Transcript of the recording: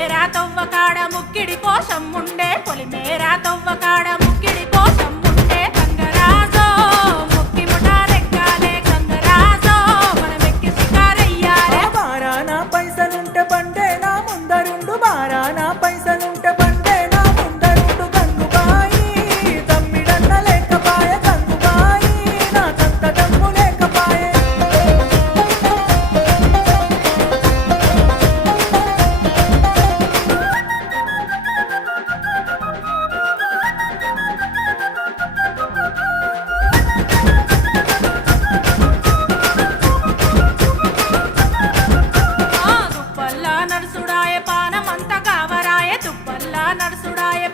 పొలిమేరా తవ్వకాడ ముక్కిడి కోసం ఉండే పొలిమేరా తవ్వకాడ ముక్కిడి కోసం ఉండే గంగరాజో ముక్కి ముఠాలెక్కాలే గంగరాజో మనమెక్కి షికారయ్యాలే బారానా పైసలుంటే బండే నా ముందరుండు బారానా పైసలుంటే బండే నా ముందరుండు గంగుబాయి తమ్మిడన్న లేకపాయే గంగుబాయి నాకంత దమ్ము లేకపాయే తుప్పల్లా నడుసుడాయే పానమంత కావరాయే తుప్పల్లా నడుసుడాయే